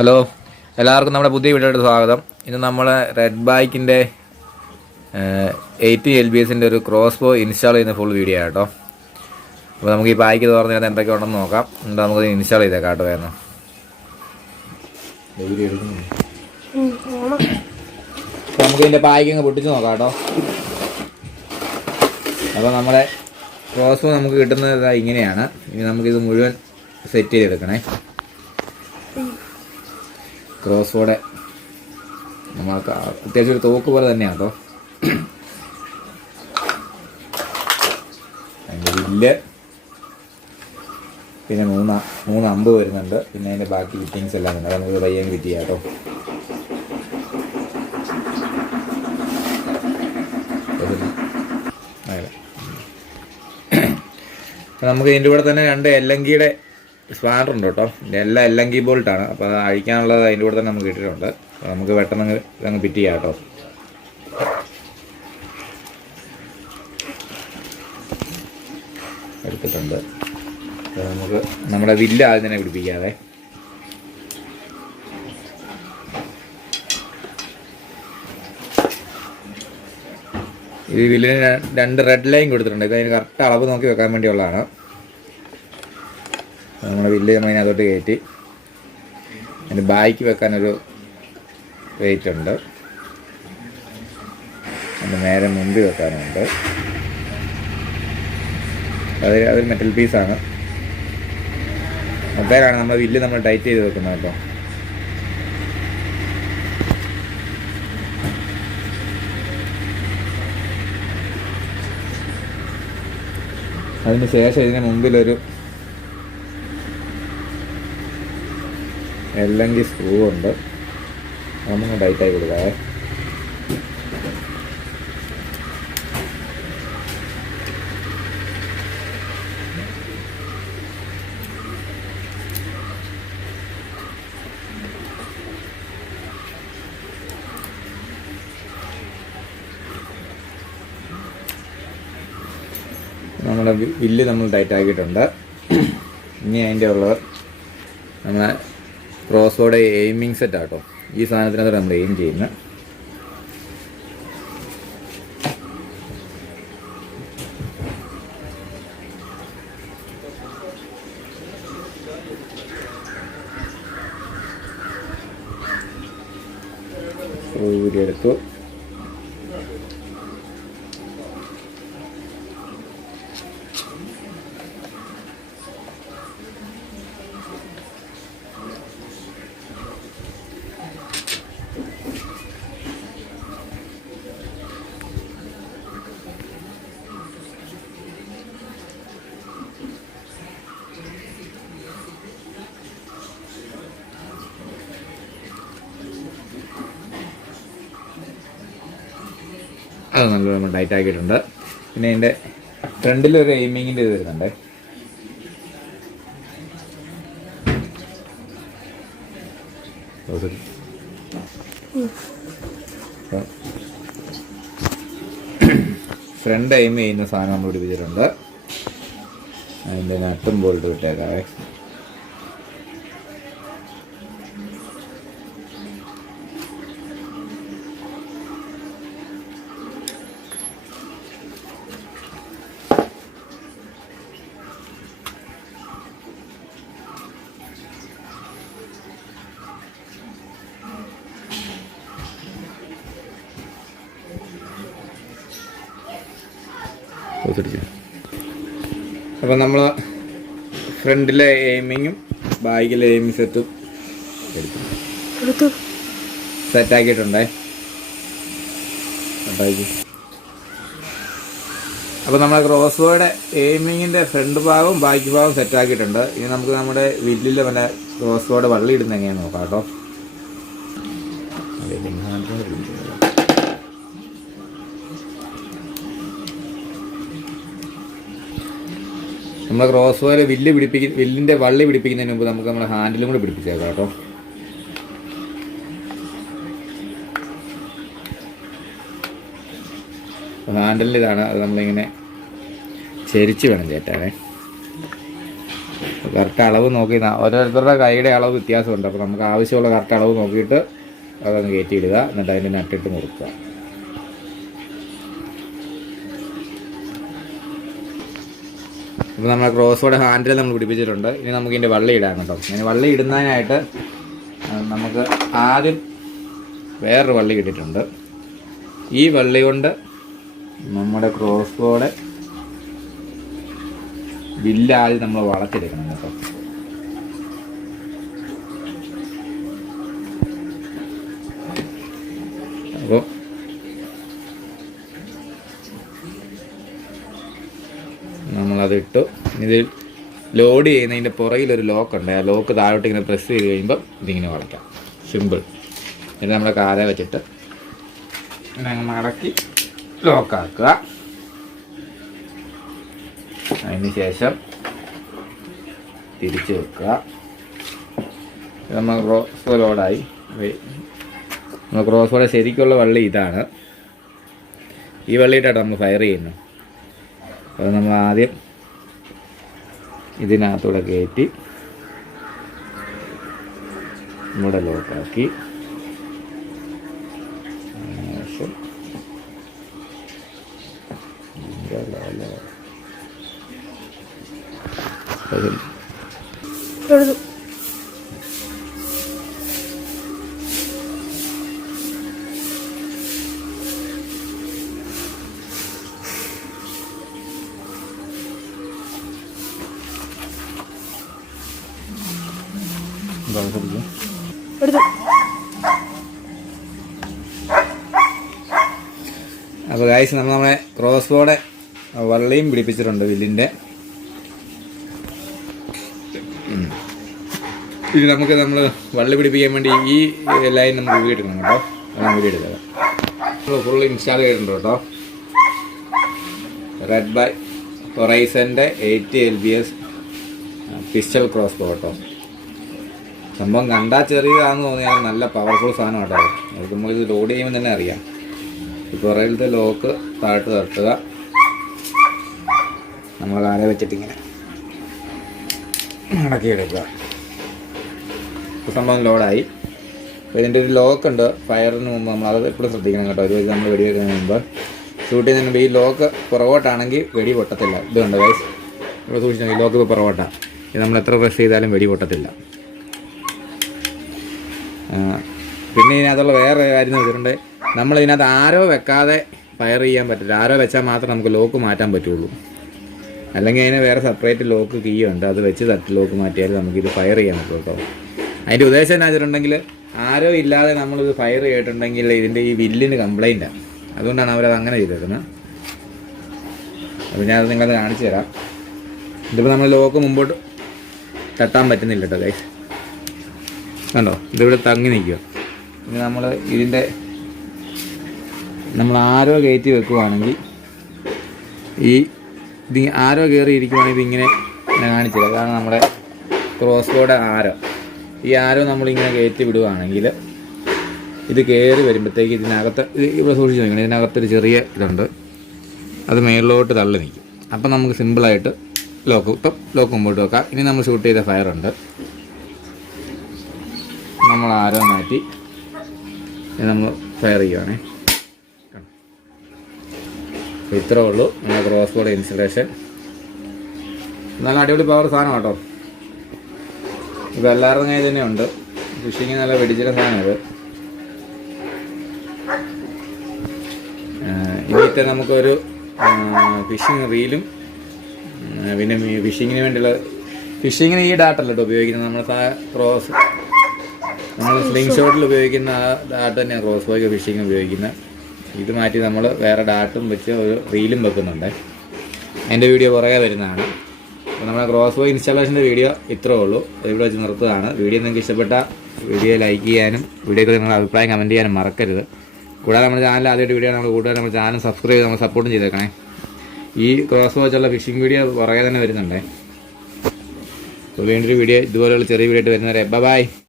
Hello, എല്ലാവർക്കും നമ്മുടെ പുതിയ വീഡിയോയുടെ സ്വാഗതം. ഇന്ന് നമ്മൾ റെഡ് ബൈക്കിൻ്റെ 80 LBS ഒരു ക്രോസ് ബോ ഇൻസ്റ്റാൾ ചെയ്യുന്ന ഫുൾ വീഡിയോ കേട്ടോ. അപ്പോൾ നമുക്ക് ഈ ബൈക്ക് തുറന്നിരുന്ന് എന്തൊക്കെ ഉണ്ടെന്ന് നോക്കാം. എന്നിട്ട് നമുക്ക് ഇൻസ്റ്റാൾ ചെയ്തേക്കാം കേട്ടോ. വേണം അപ്പോൾ നമുക്ക് ഇതിൻ്റെ പാക്കിങ് പൊട്ടിച്ച് നോക്കാം കേട്ടോ. അപ്പോൾ നമ്മുടെ ക്രോസ് ബോ നമുക്ക് കിട്ടുന്നത് ഇങ്ങനെയാണ്. ഇനി നമുക്കിത് മുഴുവൻ സെറ്റ് ചെയ്തെടുക്കണേ. ക്രോസ് ബോർഡ് നമ്മൾക്ക് അത്യാവശ്യം ഒരു തോക്ക് പോലെ തന്നെയാണ് കേട്ടോ. അതിൻ്റെ വില്ല്, പിന്നെ മൂന്ന് അമ്പ് വരുന്നുണ്ട്. പിന്നെ അതിൻ്റെ ബാക്കി ഫിറ്റിങ്സ് എല്ലാം ഉണ്ട്. അത് നമുക്ക് പയ്യെ ഫിറ്റ് ചെയ്യാം കേട്ടോ. നമുക്ക് ഇതിൻ്റെ കൂടെ തന്നെ 2 LNGയുടെ സ്പാനർ ഉണ്ട് കേട്ടോ. എല്ലാം LNG ബോൾട്ടാണ്. അപ്പോൾ അത് അഴിക്കാനുള്ളത് അതിൻ്റെ കൂടെ തന്നെ നമുക്ക് കിട്ടിയിട്ടുണ്ട്. അപ്പോൾ നമുക്ക് പെട്ടെന്ന് ഇതങ്ങ് ഫിറ്റ് ചെയ്യാം കേട്ടോ. എടുത്തിട്ടുണ്ട്. അപ്പോൾ നമുക്ക് നമ്മുടെ വില്ല് ആദ്യം തന്നെ പിടിപ്പിക്കാതെ ഈ വില്ലിന് 2 റെഡ് ലൈൻ കൊടുത്തിട്ടുണ്ട്. ഇത് അതിന് കറക്റ്റ് അളവ് നോക്കി വെക്കാൻ വേണ്ടിയുള്ളതാണ്. നമ്മുടെ വില്ല് നമ്മൾ അതിനകത്തോട്ട് കയറ്റി അതിന് ബാക്ക് വെക്കാനൊരു വെയിറ്റ് ഉണ്ട്. അതിന് നേരെ മുമ്പിൽ വെക്കാനുണ്ട്. അതൊരു മെറ്റൽ പീസാണ്. മൊബൈലാണ് നമ്മൾ വില്ല് നമ്മൾ ടൈറ്റ് ചെയ്ത് വെക്കുന്നത് കേട്ടോ. അതിന് ശേഷം ഇതിന് മുമ്പിലൊരു LNG സ്ക്രൂ ഉണ്ട്. അതൊന്നും ടൈറ്റായി കൊടുക്കാവേ. നമ്മുടെ വില്ല് നമ്മൾ ടൈറ്റാക്കിയിട്ടുണ്ട്. ഇനി അതിൻ്റെ ഉള്ളത് നമ്മളെ ക്രോസ് ബോർഡ് എയിമിങ് സെറ്റ് ആട്ടോ. ഈ സാധനത്തിനകത്ത് നമ്മൾ എയിം ചെയ്യുന്നത്. ഊരിയെടുത്തു. അത് നല്ലോണം നമ്മൾ ടൈറ്റ് ആക്കിയിട്ടുണ്ട്. പിന്നെ അതിൻ്റെ ഫ്രണ്ടിലൊരു എയിമിങ്ങിൻ്റെ ഇത് വരുന്നുണ്ട്. ഫ്രണ്ട് എയിം ചെയ്യുന്ന സാധനം നമ്മൾ പിടിപ്പിച്ചിട്ടുണ്ട്. അതിൻ്റെ നട്ടും ബോൾട്ട് വിട്ടേക്കാവേ. അപ്പം നമ്മൾ ഫ്രണ്ടിലെ എയിമിങ്ങും ബാക്കിലെ എയിമിങ് സെറ്റും സെറ്റാക്കിയിട്ടുണ്ടേ. അപ്പോൾ നമ്മളെ ക്രോസ് ബോർഡ് എയിമിങ്ങിൻ്റെ ഫ്രണ്ട് ഭാഗവും ബാക്കി ഭാഗവും സെറ്റാക്കിയിട്ടുണ്ട്. ഇനി നമുക്ക് നമ്മുടെ വില്ലിൽ പിന്നെ ക്രോസ് ബോർഡ് വള്ളി ഇടുന്ന എങ്ങനെയാണെന്ന് നോക്കാം കേട്ടോ. നമ്മൾ ക്രോസ് ബോർഡ് വില്ലിൻ്റെ വള്ളി പിടിപ്പിക്കുന്നതിന് മുമ്പ് നമുക്ക് നമ്മുടെ ഹാൻഡിലും കൂടെ പിടിപ്പിച്ചേക്കാം കേട്ടോ. ഹാൻഡിൽ ഇതാണ്. അത് നമ്മളിങ്ങനെ ചെരിച്ച് വേണം കയറ്റാനേ. കറക്റ്റ് അളവ് നോക്കി ഓരോരുത്തരുടെ കൈയുടെ അളവ് വ്യത്യാസമുണ്ട്. അപ്പോൾ നമുക്ക് ആവശ്യമുള്ള കറക്റ്റ് അളവ് നോക്കിയിട്ട് അതൊന്ന് കയറ്റിയിടുക. എന്നിട്ട് അതിൻ്റെ നട്ടിട്ട് മുറുക്കുക. അപ്പോൾ നമ്മളെ ക്രോസ്ബോയുടെ ഹാൻഡിൽ നമ്മൾ പിടിപ്പിച്ചിട്ടുണ്ട്. ഇനി നമുക്ക് ഇതിൻ്റെ വള്ളി ഇടാൻ കേട്ടോ. ഇനി വള്ളി ഇടുന്നതിനായിട്ട് നമുക്ക് ആദ്യം വേറൊരു വള്ളി കിട്ടിയിട്ടുണ്ട്. ഈ വള്ളി കൊണ്ട് നമ്മുടെ ക്രോസ്ബോയുടെ വില്ലാദ്യം നമ്മൾ വളച്ചെടുക്കണം കേട്ടോ. അപ്പോൾ നമ്മളതിട്ടു. ഇതിൽ ലോഡ് ചെയ്യുന്നതിൻ്റെ പുറകിലൊരു ലോക്കുണ്ട്. ആ ലോക്ക് താഴോട്ട് ഇങ്ങനെ പ്രസ് ചെയ്ത് കഴിയുമ്പോൾ ഇതിങ്ങനെ വളയ്ക്കാം. സിമ്പിൾ. ഇത് നമ്മുടെ കാല വെച്ചിട്ട് ഇങ്ങനെ മടക്കി ലോക്കാക്കുക. അതിന് ശേഷം തിരിച്ച് വെക്കുക. നമ്മൾ ക്രോസ് ലോഡായി. നമ്മൾ ക്രോസ് ബോയുടെ ശരിക്കുള്ള വള്ളി ഇതാണ്. ഈ വള്ളിയിട്ടാണ് നമ്മൾ ഫയർ ചെയ്യുന്നത്. അപ്പോൾ നമ്മൾ ആദ്യം ഇതിനകത്തൂടെ കയറ്റി ഇവിടെ ലോക്കാക്കി അപ്പോൾ ഗൈസ് നമ്മൾ നമ്മളെ ക്രോസ് ബോയുടെ വള്ളിയും പിടിപ്പിച്ചിട്ടുണ്ട് വില്ലിൻ്റെ. ഇത് നമുക്ക് നമ്മൾ വള്ളി പിടിപ്പിക്കാൻ വേണ്ടി ഈ ലൈൻ നമുക്ക് വീടെടുക്കണം കേട്ടോ. അതാണ് വീടെടുക്കുക. നമ്മൾ ഫുൾ ഇൻസ്റ്റാൾ ചെയ്തിട്ടുണ്ട് കേട്ടോ. റെഡ് ബൈ ഹൊറൈസൻ്റെ 80 LBS പിസ്റ്റൽ ക്രോസ് ബോ കേട്ടോ. സംഭവം കണ്ടാൽ ചെറിയതാണെന്ന് തോന്നിയാൽ നല്ല പവർഫുൾ സാധനം കേട്ടോ. നമുക്ക് നമ്മളിത് ലോഡ് ചെയ്യുമ്പോൾ തന്നെ അറിയാം. ഈ പുറകിലത്തെ ലോക്ക് താഴ്ത്ത് തട്ടുക. നമ്മൾ കാല വെച്ചിട്ടിങ്ങനെ മടക്കിയെടുക്കുക. ഇപ്പോൾ സംഭവം ലോഡായി. അപ്പോൾ ഇതിൻ്റെ ഒരു ലോക്കുണ്ട്. ഫയറിന് മുമ്പ് നമ്മൾ അത് എപ്പോഴും ശ്രദ്ധിക്കണം കേട്ടോ. ഒരു നമ്മൾ വെടി വെക്കുന്നതിന് മുമ്പ് ഷൂട്ട് ചെയ്യുന്നതിന് മുമ്പ് ഈ ലോക്ക് പുറകോട്ടാണെങ്കിൽ വെടി പൊട്ടത്തില്ല. ഇതുണ്ട് ഗൈസ്, ഇവിടെ സൂക്ഷിച്ചു. ഈ ലോക്ക് ഇപ്പോൾ പുറകോട്ടാണ്. ഇത് നമ്മൾ എത്ര പ്രസ് ചെയ്താലും വെടി പൊട്ടത്തില്ല. പിന്നെ ഇതിനകത്തുള്ള വേറെ കാര്യം എന്ന് വെച്ചിട്ടുണ്ട്, നമ്മളിതിനകത്ത് ആരോ വെക്കാതെ ഫയർ ചെയ്യാൻ പറ്റില്ല. ആരോ വെച്ചാൽ മാത്രമേ നമുക്ക് ലോക്ക് മാറ്റാൻ പറ്റുള്ളൂ. അല്ലെങ്കിൽ അതിന് വേറെ സെപ്പറേറ്റ് ലോക്ക് കീ ഉണ്ട്. അത് വെച്ച് തട്ടി ലോക്ക് മാറ്റിയാൽ നമുക്കിത് ഫയർ ചെയ്യാൻ പറ്റും കേട്ടോ. അതിൻ്റെ ഉദ്ദേശം എന്നാ വെച്ചിട്ടുണ്ടെങ്കിൽ ആരോ ഇല്ലാതെ നമ്മളിത് ഫയർ ചെയ്തിട്ടുണ്ടെങ്കിൽ ഇതിൻ്റെ ഈ വില്ലിന് കംപ്ലൈൻറ്റാണ്. അതുകൊണ്ടാണ് അവരത് അങ്ങനെ ചെയ്തേക്കുന്നത്. അപ്പോൾ ഞാനത് നിങ്ങളത് കാണിച്ചു തരാം. ഇതിപ്പോൾ നമ്മൾ ലോക്ക് മുമ്പോട്ട് തട്ടാൻ പറ്റുന്നില്ല കേട്ടോ ഗൈസ്. കണ്ടോ, ഇതിവിടെ തങ്ങി നിൽക്കുക. ഇനി നമ്മൾ ആരോ കയറ്റി വെക്കുവാണെങ്കിൽ ഇത് ആരോ കയറി ഇരിക്കുവാണെങ്കിൽ ഇതിങ്ങനെ കാണിച്ചില്ല. കാരണം നമ്മുടെ ക്രോസ് ബോയുടെ ആരോ, ഈ ആരോ നമ്മളിങ്ങനെ കയറ്റി വിടുവാണെങ്കിൽ ഇത് കയറി വരുമ്പോഴത്തേക്ക് ഇതിനകത്ത് ഇവിടെ സൂക്ഷിച്ച് നോക്കണം. ഇതിനകത്തൊരു ചെറിയ ഇതുണ്ട്, അത് മേളിലോട്ട് തള്ളി നിൽക്കും. അപ്പം നമുക്ക് സിമ്പിളായിട്ട് ലോക്ക് മുമ്പോട്ട് വെക്കാം. ഇനി നമ്മൾ ഷൂട്ട് ചെയ്ത ഫയറുണ്ട്, നമ്മൾ ആരോ മാറ്റി നമ്മൾ ഫയർ ചെയ്യുവാണേ. ഇത്രേ ഉള്ളൂ നമ്മുടെ ക്രോസ് ബോയുടെ ഇൻസ്റ്റലേഷൻ. നല്ല അടിപൊളി പവർ സാധനം കേട്ടോ. ഇപ്പോൾ എല്ലാവരുടെ കയ്യിൽ തന്നെ ഉണ്ട്. ഫിഷിങ് നല്ല വെടിച്ചിട്ട സാധനം ഇത്. ഇനിയിട്ട് നമുക്കൊരു ഫിഷിങ് റീലും പിന്നെ ഫിഷിങ്ങിന് വേണ്ടിയുള്ള ഫിഷിങ്ങിന് ഈ ഡാറ്റല്ല കേട്ടോ ഉപയോഗിക്കുന്നത്. നമ്മൾ സ്ലിംഗ് ഷോട്ടിൽ ഉപയോഗിക്കുന്ന ആ ഡാട്ട് തന്നെയാണ് ക്രോസ് ബോയ്ക്ക് ഫിഷിങ് ഉപയോഗിക്കുന്നത്. ഇത് മാറ്റി നമ്മൾ വേറെ ഡാട്ടും വെച്ച് ഒരു റീലും വെക്കുന്നുണ്ട്. അതിൻ്റെ വീഡിയോ പുറകെ വരുന്നതാണ്. അപ്പോൾ നമ്മുടെ ക്രോസ് ബോയ് ഇൻസ്റ്റാളേഷൻ്റെ വീഡിയോ ഇത്രേ ഉള്ളൂ. ഇവിടെ വെച്ച് നിർത്തുകയാണ്. വീഡിയോ നിങ്ങൾക്ക് ഇഷ്ടപ്പെട്ട വീഡിയോ ലൈക്ക് ചെയ്യാനും വീഡിയോയ്ക്ക് നിങ്ങളുടെ അഭിപ്രായം കമൻറ്റ് ചെയ്യാനും മറക്കരുത്. കൂടാതെ നമ്മുടെ ചാനൽ ആദ്യമായിട്ട് വീഡിയോ നമ്മൾ കൂടുതൽ നമ്മുടെ ചാനൽ സബ്സ്ക്രൈബ് ചെയ്ത് നമ്മൾ സപ്പോർട്ടും ചെയ്തേക്കണേ. ഈ ക്രോസ് ബോ വെച്ചുള്ള ഫിഷിംഗ് വീഡിയോ പുറകെ തന്നെ വരുന്നുണ്ട്. അപ്പോൾ വീണ്ടൊരു വീഡിയോ ഇതുപോലെയുള്ള ചെറിയ വീഡിയോ ആയിട്ട് വരുന്നവരെ ബൈ.